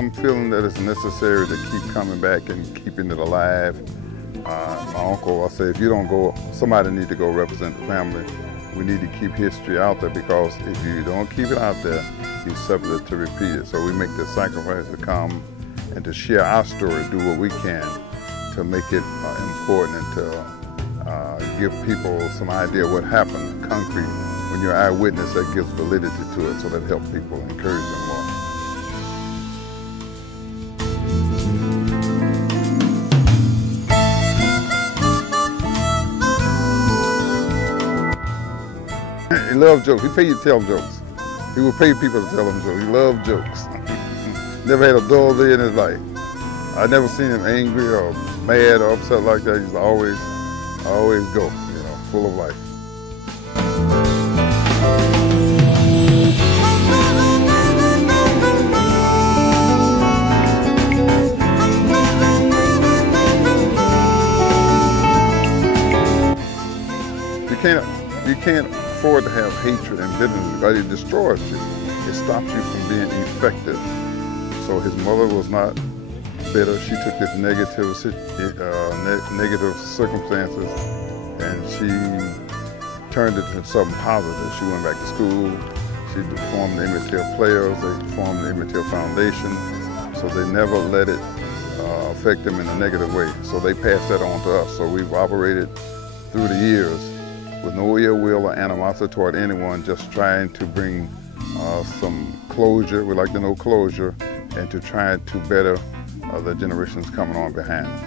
I'm feeling that it's necessary to keep coming back and keeping it alive. My uncle, I say, if you don't go, somebody need to go represent the family. We need to keep history out there, because if you don't keep it out there, you're subject to repeat it. So we make the sacrifice to come and to share our story, do what we can to make it important and to give people some idea of what happened, concrete. When you're an eyewitness, that gives validity to it, so that helps people, encourage them more. He loved jokes. He paid you to tell him jokes. He would pay people to tell him jokes. He loved jokes. Never had a dull day in his life. I never seen him angry or mad or upset like that. He's always go, you know, full of life. You can't afford to have hatred and bitterness, because it destroys you. It stops you from being effective. So his mother was not bitter. She took his negative circumstances and she turned it into something positive. She went back to school. She formed the Emmett Till Players. They formed the Emmett Till Foundation. So they never let it affect them in a negative way. So they passed that on to us. So we've operated through the years with no ill will or animosity toward anyone, just trying to bring some closure. We like to know closure, and to try to better the generations coming on behind us.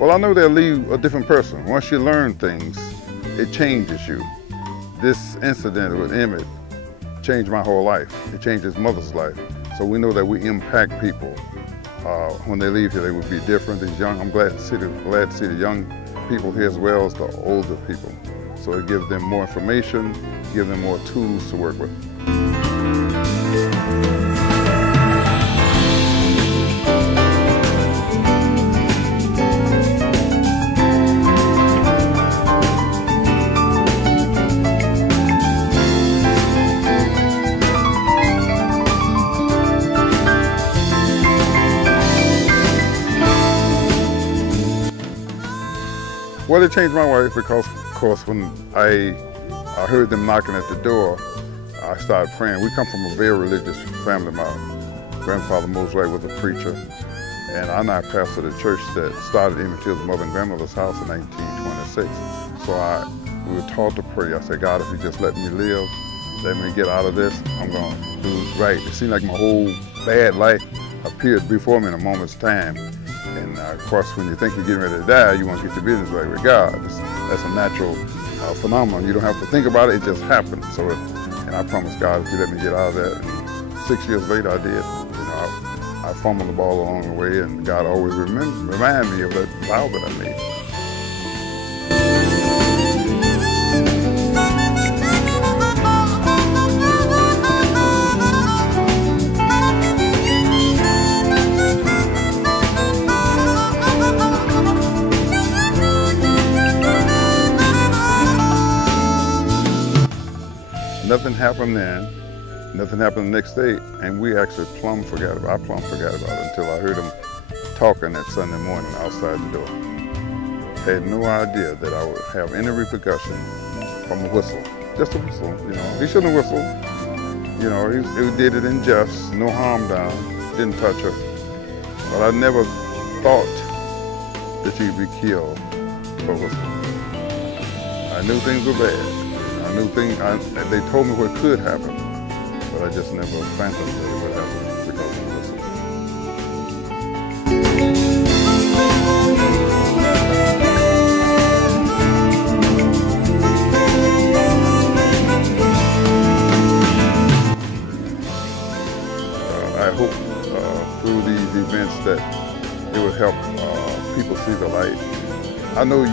Well, I know they'll leave a different person. Once you learn things, it changes you. This incident with Emmett changed my whole life. It changed his mother's life. So we know that we impact people. When they leave here, they would be different. These young, I'm glad to see the young people here as well as the older people. So it gives them more information, gives them more tools to work with. Well, it changed my life because, of course, when I heard them knocking at the door, I started praying. We come from a very religious family. My grandfather most likely was a preacher, and I now pastor the church that started Emmett Till's mother and grandmother's house in 1926. So we were taught to pray. I said, God, if you just let me live, let me get out of this, I'm going to do right. It seemed like my whole bad life appeared before me in a moment's time. And of course, when you think you're getting ready to die, you want to get your business right with God. That's a natural phenomenon. You don't have to think about it, it just happens. So, and I promised God, if He let me get out of that. And 6 years later, I did. You know, I fumbled the ball along the way, and God always reminded me of that vow that I made. Nothing happened then, nothing happened the next day, and we actually plumb forgot about it until I heard him talking that Sunday morning outside the door. Had no idea that I would have any repercussion from a whistle. Just a whistle, you know. He shouldn't have whistled. You know, he did it in jest, no harm done, didn't touch her. But I never thought that you'd be killed for whistling. I knew things were bad. I knew things, they told me what could happen, but I just never fantasized what would happen because of this. I hope through these events that it will help people see the light. I know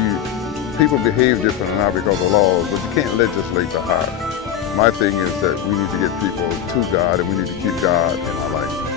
people behave different now because of laws, but you can't legislate the heart. My thing is that we need to get people to God, and we need to keep God in our life.